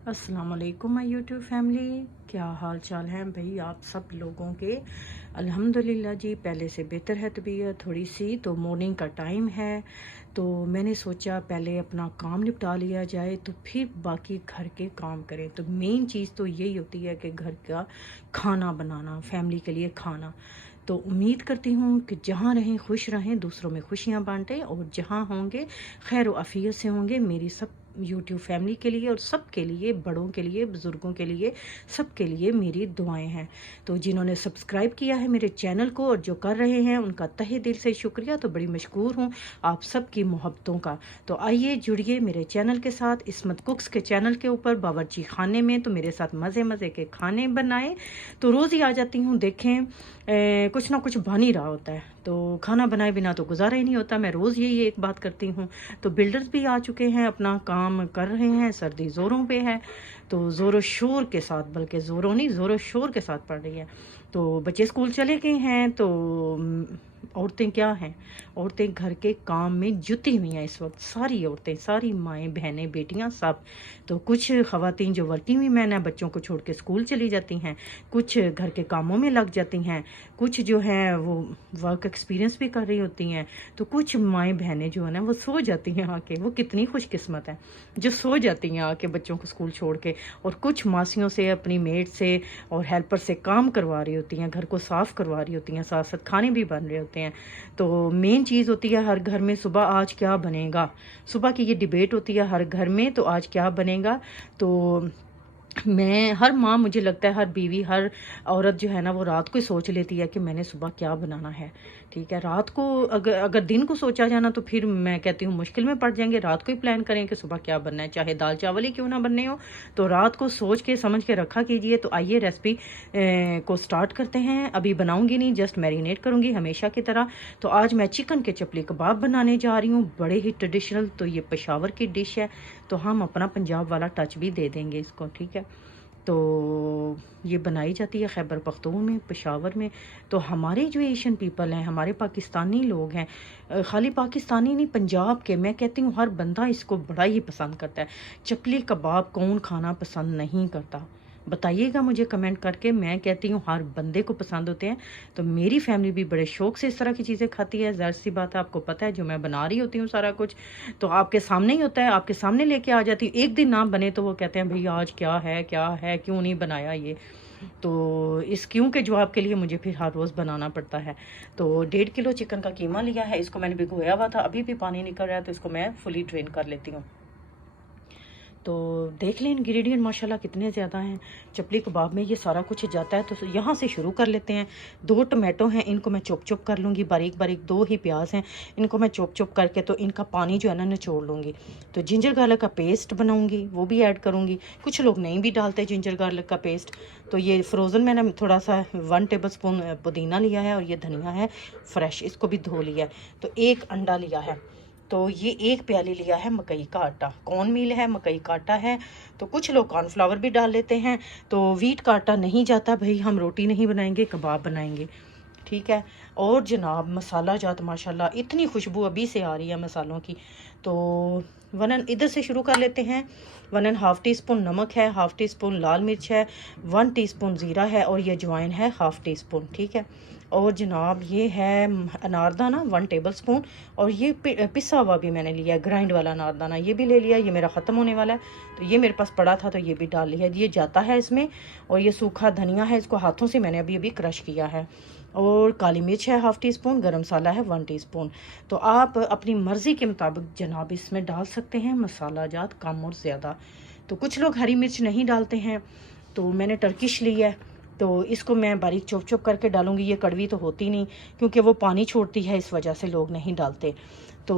अस्सलाम वालेकुम my YouTube family, क्या हाल चाल है भाई आप सब लोगों के। अल्हम्दुलिल्लाह जी, पहले से बेहतर है तबीयत थोड़ी सी। तो मॉर्निंग का टाइम है, तो मैंने सोचा पहले अपना काम निपटा लिया जाए तो फिर बाकी घर के काम करें। तो मेन चीज़ तो यही होती है कि घर का खाना बनाना, फैमिली के लिए खाना। तो उम्मीद करती हूँ कि जहाँ रहें खुश रहें, दूसरों में खुशियाँ बांटें, और जहाँ होंगे खैर व आफियत से होंगे। मेरी सब यूट्यूब फैमिली के लिए और सब के लिए, बड़ों के लिए, बुज़ुर्गों के लिए, सब के लिए मेरी दुआएं हैं। तो जिन्होंने सब्सक्राइब किया है मेरे चैनल को और जो कर रहे हैं उनका तहे दिल से शुक्रिया। तो बड़ी मशकूर हूँ आप सब की मोहब्बतों का। तो आइए जुड़िए मेरे चैनल के साथ, इस्मत कुक्स के चैनल के ऊपर, बावर्ची खाने में। तो मेरे साथ मज़े मज़े के खाने बनाएं। तो रोज़ ही आ जाती हूँ, देखें कुछ ना कुछ बन ही रहा होता है। तो खाना बनाए बिना तो गुजारा ही नहीं होता, मैं रोज़ यही एक बात करती हूँ। तो बिल्डर्स भी आ चुके हैं, अपना काम कर रहे हैं, सर्दी ज़ोरों पे है। तो ज़ोरों शोर के साथ, बल्कि ज़ोरों नहीं ज़ोरों शोर के साथ पड़ रही है। तो बच्चे स्कूल चले गए हैं, तो औरतें क्या हैं, औरतें घर के काम में जुटी हुई हैं इस वक्त। सारी औरतें, सारी माएँ बहनें बेटियां सब। तो कुछ ख़वातीन जो वर्किंग वीमेन हैं, बच्चों को छोड़ के स्कूल चली जाती हैं, कुछ घर के कामों में लग जाती हैं, कुछ जो हैं वो वर्क एक्सपीरियंस भी कर रही होती हैं। तो कुछ माएँ बहनें जो है ना वो सो जाती हैं आके। वो कितनी खुशकिस्मत है जो सो जाती हैं आके बच्चों को स्कूल छोड़ के। और कुछ मासियों से, अपनी मेड से और हेल्पर से काम करवा रही होती हैं, घर को साफ़ करवा रही होती हैं, साथ साथ खाने भी बन रहे होते हैं। तो मेन चीज़ होती है हर घर में सुबह आज क्या बनेगा। सुबह की ये डिबेट होती है हर घर में, तो आज क्या बनेगा। तो मैं, हर माँ, मुझे लगता है हर बीवी, हर औरत जो है ना वो रात को ही सोच लेती है कि मैंने सुबह क्या बनाना है। ठीक है, रात को अगर अगर दिन को सोचा जाए ना तो फिर मैं कहती हूँ मुश्किल में पड़ जाएंगे। रात को ही प्लान करें कि सुबह क्या बनना है, चाहे दाल चावल ही क्यों ना बनने हो। तो रात को सोच के समझ के रखा कीजिए। तो आइए रेसिपी को स्टार्ट करते हैं। अभी बनाऊंगी नहीं, जस्ट मैरिनेट करूंगी हमेशा की तरह। तो आज मैं चिकन के चपली कबाब बनाने जा रही हूँ, बड़े ही ट्रेडिशनल। तो ये पेशावर की डिश है, तो हम अपना पंजाब वाला टच भी दे देंगे इसको। ठीक है, तो ये बनाई जाती है खैबर पख्तून में, पेशावर में। तो हमारे जो एशियन पीपल हैं, हमारे पाकिस्तानी लोग हैं, खाली पाकिस्तानी नहीं, पंजाब के, मैं कहती हूँ हर बंदा इसको बड़ा ही पसंद करता है। चपली कबाब कौन खाना पसंद नहीं करता, बताइएगा मुझे कमेंट करके। मैं कहती हूँ हर बंदे को पसंद होते हैं। तो मेरी फैमिली भी बड़े शौक से इस तरह की चीज़ें खाती है। ज़ाहिर सी बात है, आपको पता है जो मैं बना रही होती हूँ सारा कुछ तो आपके सामने ही होता है, आपके सामने लेके आ जाती हूँ। एक दिन ना बने तो वो कहते हैं भाई आज क्या है, क्या है, क्यों नहीं बनाया ये। तो इस क्यों के जवाब के लिए मुझे फिर हर रोज़ बनाना पड़ता है। तो 1.5 किलो चिकन का कीमा लिया है, इसको मैंने भिगोया हुआ था, अभी भी पानी निकल रहा है, तो इसको मैं फुली ड्रेन कर लेती हूँ। तो देख लें इंग्रेडिएंट माशाल्लाह कितने ज़्यादा हैं। चपली कबाब में ये सारा कुछ जाता है। तो यहाँ से शुरू कर लेते हैं। 2 टमाटो हैं, इनको मैं चॉप चॉप कर लूँगी बारीक बारीक। 2 ही प्याज हैं, इनको मैं चॉप चॉप करके तो इनका पानी जो है ना निचोड़ लूँगी। तो जिंजर गार्लिक का पेस्ट बनाऊँगी, वो भी ऐड करूँगी। कुछ लोग नहीं भी डालते जिंजर गार्लिक का पेस्ट। तो ये फ्रोज़न मैंने थोड़ा सा 1 टेबल स्पून पुदीना लिया है, और ये धनिया है फ्रेश, इसको भी धो लिया है। तो 1 अंडा लिया है। तो ये 1 प्याली लिया है मकई का आटा, कॉर्न मील है, मकई का आटा है। तो कुछ लोग कॉर्नफ्लावर भी डाल लेते हैं। तो वीट का आटा नहीं जाता भाई, हम रोटी नहीं बनाएंगे, कबाब बनाएंगे। ठीक है, और जनाब मसाला जात माशाल्लाह इतनी खुशबू अभी से आ रही है मसालों की। तो 1 इधर से शुरू कर लेते हैं। 1.5 टीस्पून नमक है, 1/2 टीस्पून लाल मिर्च है, 1 टीस्पून ज़ीरा है, और ये अजवाइन है 1/2 टीस्पून। ठीक है, और जनाब ये है अनारदाना 1 टेबल स्पून। और ये पिसा हुआ भी मैंने लिया है, ग्राइंड वाला अनारदाना, ये भी ले लिया। ये मेरा ख़त्म होने वाला है, तो ये मेरे पास पड़ा था तो ये भी डाल लिया। ये जाता है इसमें। और ये सूखा धनिया है, इसको हाथों से मैंने अभी अभी क्रश किया है। और काली मिर्च है 1/2 टीस्पून, गरम मसाला है 1 टीस्पून। तो आप अपनी मर्ज़ी के मुताबिक जनाब इसमें डाल सकते हैं मसाला जात कम और ज़्यादा। तो कुछ लोग हरी मिर्च नहीं डालते हैं, तो मैंने टर्किश ली है, तो इसको मैं बारीक चॉप चॉप करके डालूंगी। ये कड़वी तो होती नहीं, क्योंकि वो पानी छोड़ती है, इस वजह से लोग नहीं डालते। तो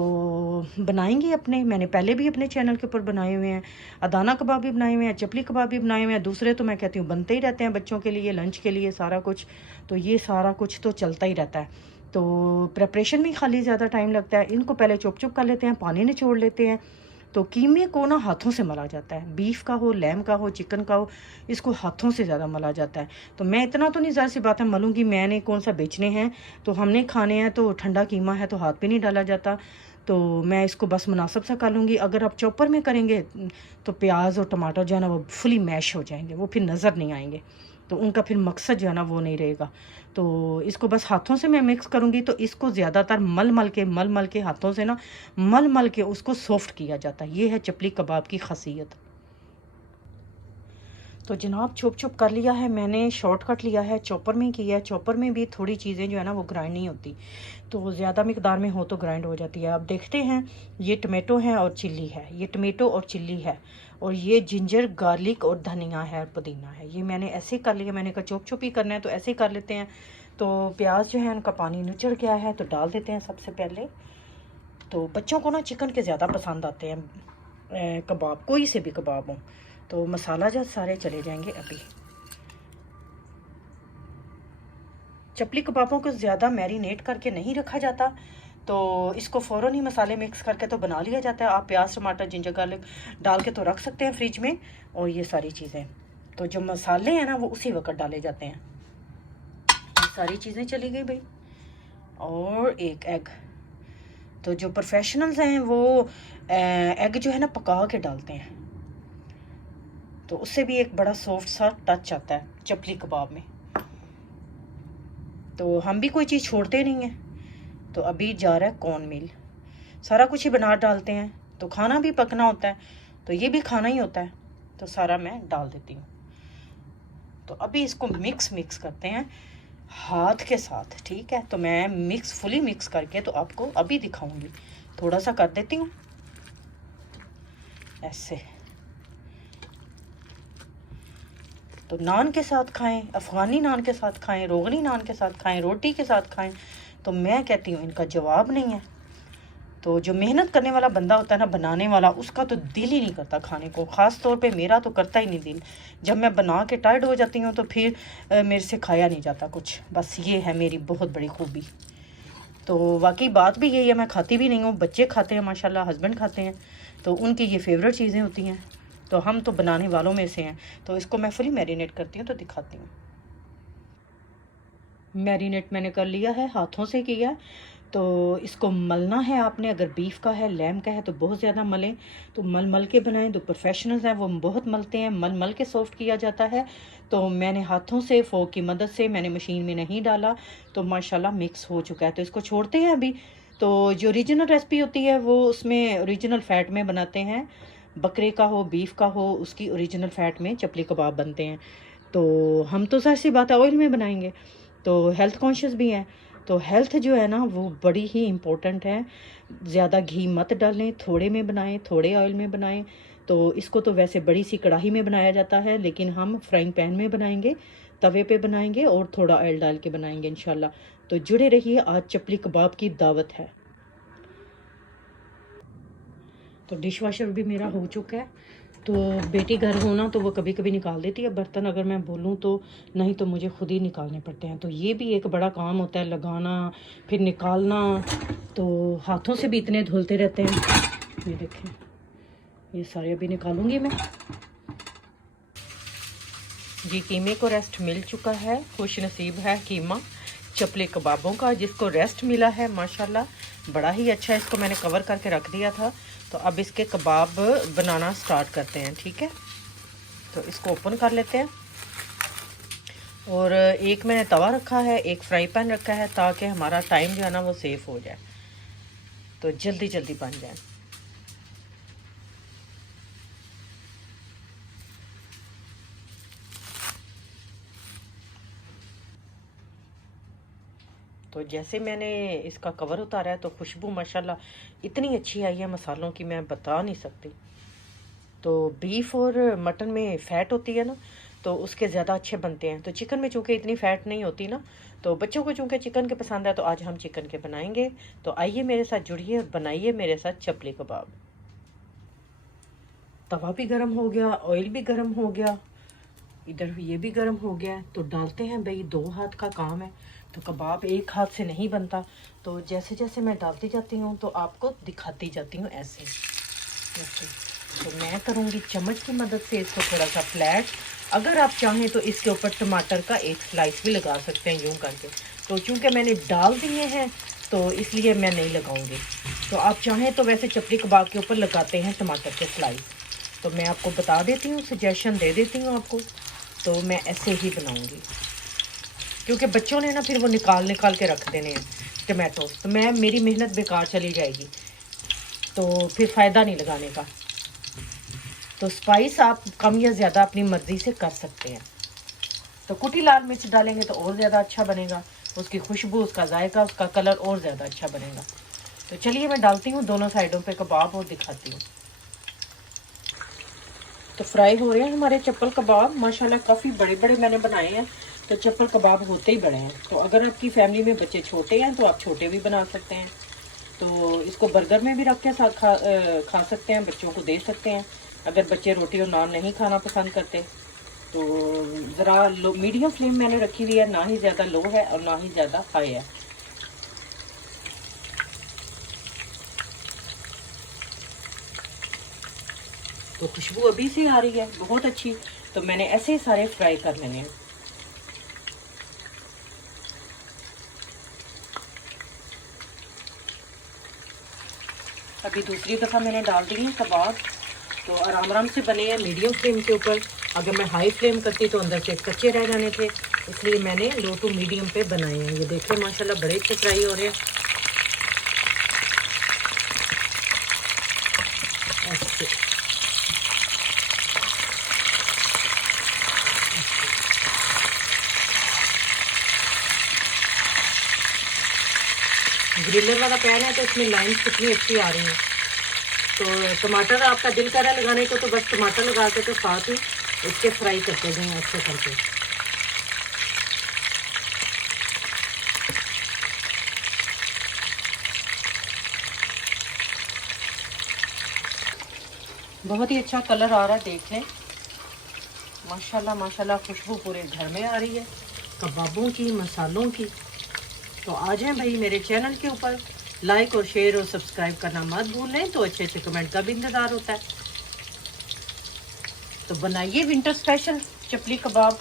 बनाएंगे अपने, मैंने पहले भी अपने चैनल के ऊपर बनाए हुए हैं। अदाना कबाब भी बनाए हुए हैं, चपली कबाब भी बनाए हुए हैं। दूसरे तो मैं कहती हूँ बनते ही रहते हैं बच्चों के लिए, लंच के लिए, सारा कुछ। तो ये सारा कुछ तो चलता ही रहता है। तो प्रेपरेशन में खाली ज़्यादा टाइम लगता है। इनको पहले चॉप चॉप कर लेते हैं, पानी निचोड़ लेते हैं। तो कीमे को ना हाथों से मला जाता है, बीफ का हो, लैम का हो, चिकन का हो, इसको हाथों से ज़्यादा मला जाता है। तो मैं इतना तो नहीं, ज़ाहिर सी बात है, मलूंगी। मैंने कौन सा बेचने हैं, तो हमने खाने हैं। तो ठंडा कीमा है तो हाथ पे नहीं डाला जाता। तो मैं इसको बस मुनासिब सा कर लूँगी। अगर आप चॉपर में करेंगे तो प्याज और टमाटर जो है ना वो फुली मैश हो जाएंगे, वो फिर नज़र नहीं आएंगे, तो उनका फिर मकसद जो है ना वो नहीं रहेगा। तो इसको बस हाथों से मैं मिक्स करूँगी। तो इसको ज़्यादातर मल मल के हाथों से ना मल के उसको सॉफ्ट किया जाता है। ये है चपली कबाब की खासियत। तो जनाब चॉप चॉप कर लिया है मैंने, शॉर्टकट लिया है, चॉपर में किया है। चॉपर में भी थोड़ी चीज़ें जो है ना वो ग्राइंड नहीं होती, तो ज़्यादा मिकदार में हो तो ग्राइंड हो जाती है। अब देखते हैं, ये टमाटो है और चिल्ली है, ये टमाटो और चिल्ली है, और ये जिंजर गार्लिक और धनिया है, पुदीना है। ये मैंने ऐसे कर लिया, मैंने कहा चॉप चॉप ही करना है तो ऐसे ही कर लेते हैं। तो प्याज जो है उनका पानी निचड़ गया है तो डाल देते हैं सबसे पहले। तो बच्चों को ना चिकन के ज़्यादा पसंद आते हैं कबाब, कोई से भी कबाब हो। तो मसाला जो सारे चले जाएंगे अभी। चपली कबाबों को ज़्यादा मैरिनेट करके नहीं रखा जाता, तो इसको फ़ौरन ही मसाले मिक्स करके तो बना लिया जाता है। आप प्याज टमाटर जिंजर गार्लिक डाल के तो रख सकते हैं फ्रिज में, और ये सारी चीज़ें तो जो मसाले हैं ना वो उसी वक्त डाले जाते हैं। ये सारी चीज़ें चली गई भाई, और एक एग। तो जो प्रोफेशनल्स हैं वो एग जो है ना पका के डालते हैं, तो उससे भी एक बड़ा सॉफ्ट सा टच आता है चपली कबाब में। तो हम भी कोई चीज़ छोड़ते नहीं हैं। तो अभी जा रहा है कॉर्न मील, सारा कुछ ही बना डालते हैं, तो खाना भी पकना होता है, तो ये भी खाना ही होता है, तो सारा मैं डाल देती हूँ। तो अभी इसको मिक्स करते हैं हाथ के साथ, ठीक है। तो मैं फुली मिक्स करके तो आपको अभी दिखाऊंगी। थोड़ा सा कर देती हूँ ऐसे। तो नान के साथ खाएं, अफ़गानी नान के साथ खाएं, रोगनी नान के साथ खाएं, रोटी के साथ खाएं, तो मैं कहती हूँ इनका जवाब नहीं है। तो जो मेहनत करने वाला बंदा होता है ना, बनाने वाला, उसका तो दिल ही नहीं करता खाने को। ख़ास तौर पे मेरा तो करता ही नहीं दिल। जब मैं बना के टायर्ड हो जाती हूँ तो फिर मेरे से खाया नहीं जाता कुछ। बस ये है मेरी बहुत बड़ी खूबी। तो वाकई बात भी यही है, मैं खाती भी नहीं हूँ, बच्चे खाते हैं माशाल्लाह, हस्बैंड खाते हैं, तो उनकी ये फेवरेट चीज़ें होती हैं। तो हम तो बनाने वालों में से हैं। तो इसको मैं फुली मैरिनेट करती हूँ तो दिखाती हूँ। मैरिनेट मैंने कर लिया है, हाथों से किया। तो इसको मलना है आपने, अगर बीफ का है, लैम का है तो बहुत ज़्यादा मलें, तो मल के बनाएं। जो प्रोफेशनल्स हैं वो बहुत मलते हैं, मल के सॉफ्ट किया जाता है। तो मैंने हाथों से फोक की मदद से, मैंने मशीन में नहीं डाला, तो माशाल्लाह मिक्स हो चुका है। तो इसको छोड़ते हैं अभी। तो जो ओरिजिनल रेसिपी होती है वो उसमें ओरिजिनल फ़ैट में बनाते हैं, बकरे का हो बीफ का हो, उसकी ओरिजिनल फ़ैट में चपली कबाब बनते हैं। तो हम तो ज़ाहिर सी बात है ऑयल में बनाएंगे, तो हेल्थ कॉन्शियस भी हैं। तो हेल्थ जो है ना वो बड़ी ही इम्पोर्टेंट है। ज़्यादा घी मत डालें, थोड़े में बनाएं, थोड़े ऑयल में बनाएं। तो इसको तो वैसे बड़ी सी कढ़ाई में बनाया जाता है, लेकिन हम फ्राइंग पैन में बनाएंगे, तवे पे बनाएंगे और थोड़ा ऑयल डाल के बनाएंगे इंशाल्लाह। तो जुड़े रहिए, आज चपली कबाब की दावत है। तो डिश वॉशर भी मेरा हो चुका है। तो बेटी घर होना तो वो कभी कभी निकाल देती है बर्तन, अगर मैं बोलूँ तो, नहीं तो मुझे खुद ही निकालने पड़ते हैं। तो ये भी एक बड़ा काम होता है, लगाना फिर निकालना। तो हाथों से भी इतने धुलते रहते हैं। ये देखें, ये सारे अभी निकालूंगी मैं। जी कीमे को रेस्ट मिल चुका है, खुश नसीब है कीमा चपले कबाबों का, जिसको रेस्ट मिला है माशाल्लाह बड़ा ही अच्छा। इसको मैंने कवर करके रख दिया था। तो अब इसके कबाब बनाना स्टार्ट करते हैं, ठीक है। तो इसको ओपन कर लेते हैं, और एक मैंने तवा रखा है, एक फ्राई पैन रखा है, ताकि हमारा टाइम जो है ना वो सेफ हो जाए, तो जल्दी जल्दी बन जाए। तो जैसे मैंने इसका कवर उतारा है तो खुशबू माशाल्लाह इतनी अच्छी आई है मसालों की, मैं बता नहीं सकती। तो बीफ और मटन में फ़ैट होती है ना, तो उसके ज़्यादा अच्छे बनते हैं। तो चिकन में चूँकि इतनी फ़ैट नहीं होती ना, तो बच्चों को चूँकि चिकन के पसंद है, तो आज हम चिकन के बनाएंगे। तो आइए मेरे साथ जुड़िए और बनाइए मेरे साथ चपली कबाब। तवा भी गर्म हो गया, ऑयल भी गर्म हो गया, इधर ये भी गर्म हो गया है। तो डालते हैं भाई, 2 हाथ का काम है, तो कबाब एक हाथ से नहीं बनता। तो जैसे जैसे मैं डालती जाती हूँ तो आपको दिखाती जाती हूँ ऐसे ऐसे। तो मैं करूँगी चम्मच की मदद से इसको थोड़ा सा फ्लैट। अगर आप चाहें तो इसके ऊपर टमाटर का एक स्लाइस भी लगा सकते हैं यूँ करके। तो चूँकि मैंने डाल दिए हैं तो इसलिए मैं नहीं लगाऊंगी। तो आप चाहें तो वैसे चपली कबाब के ऊपर लगाते हैं टमाटर के स्लाइस, तो मैं आपको बता देती हूँ, सजेशन दे देती हूँ आपको। तो मैं ऐसे ही बनाऊंगी, क्योंकि बच्चों ने ना फिर वो निकाल के रख देने हैं टमाटो, तो मेरी मेहनत बेकार चली जाएगी, तो फिर फ़ायदा नहीं लगाने का। तो स्पाइस आप कम या ज़्यादा अपनी मर्ज़ी से कर सकते हैं। तो कुटी लाल मिर्च डालेंगे तो और ज़्यादा अच्छा बनेगा, उसकी खुशबू, उसका जायका, उसका कलर और ज़्यादा अच्छा बनेगा। तो चलिए मैं डालती हूँ दोनों साइडों पे कबाब और दिखाती हूँ। तो फ्राई हो रहे हैं हमारे चप्पल कबाब, माशाल्लाह काफ़ी बड़े बड़े मैंने बनाए हैं। तो चप्पल कबाब होते ही बड़े हैं। तो अगर आपकी फैमिली में बच्चे छोटे हैं तो आप छोटे भी बना सकते हैं। तो इसको बर्गर में भी रख के साथ खा सकते हैं, बच्चों को दे सकते हैं। अगर बच्चे रोटी और नान नहीं खाना पसंद करते तो ज़रा लो मीडियम फ्लेम मैंने रखी हुई है, ना ही ज़्यादा लो है और ना ही ज़्यादा हाई है। तो खुशबू अभी से आ रही है बहुत अच्छी। तो मैंने ऐसे सारे फ्राई कर लेने हैं। अभी दूसरी दफ़ा मैंने डाल दी है कबाब, तो आराम से बने हैं मीडियम फ्लेम के ऊपर। अगर मैं हाई फ्लेम करती तो अंदर से कच्चे रह जाने थे, इसलिए मैंने लो टू मीडियम पे बनाए हैं। ये देखिए माशाल्लाह बड़े अच्छे फ्राई हो रहे हैं। ऐसे ग्रिलर वाला पैन है तो इसमें लाइन्स कितनी अच्छी आ रही हैं। तो टमाटर आपका दिल कर रहा है लगाने को तो बस टमाटर लगा के तो साथ ही इसके फ्राई करते जाएं अच्छे करके। बहुत ही अच्छा कलर आ रहा है, देख लें। माशाल्लाह माशाल्लाह खुशबू पूरे घर में आ रही है कबाबों की, मसालों की। तो आ जाएं भाई मेरे चैनल के ऊपर, लाइक और शेयर और सब्सक्राइब करना मत भूलें। तो अच्छे अच्छे कमेंट का भी इंतज़ार होता है। तो बनाइए विंटर स्पेशल चपली कबाब।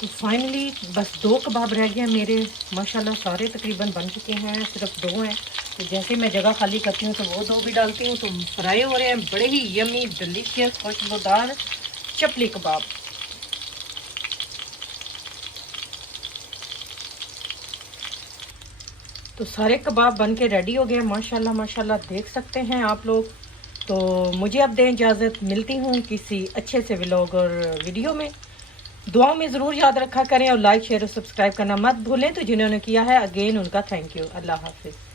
तो फाइनली बस 2 कबाब रह गए मेरे, माशाल्लाह सारे तकरीबन बन चुके हैं, सिर्फ 2 हैं। तो जैसे मैं जगह खाली करती हूँ तो वो 2 भी डालती हूँ। तो फ्राई हो रहे हैं बड़े ही यमी डिलीशियस खुशबूदार चपली कबाब। तो सारे कबाब बन के रेडी हो गए माशाल्लाह माशाल्लाह, देख सकते हैं आप लोग। तो मुझे अब दें इजाज़त, मिलती हूँ किसी अच्छे से व्लॉग और वीडियो में। दुआओं में ज़रूर याद रखा करें और लाइक शेयर और सब्सक्राइब करना मत भूलें। तो जिन्होंने किया है अगेन उनका थैंक यू। अल्लाह हाफिज़।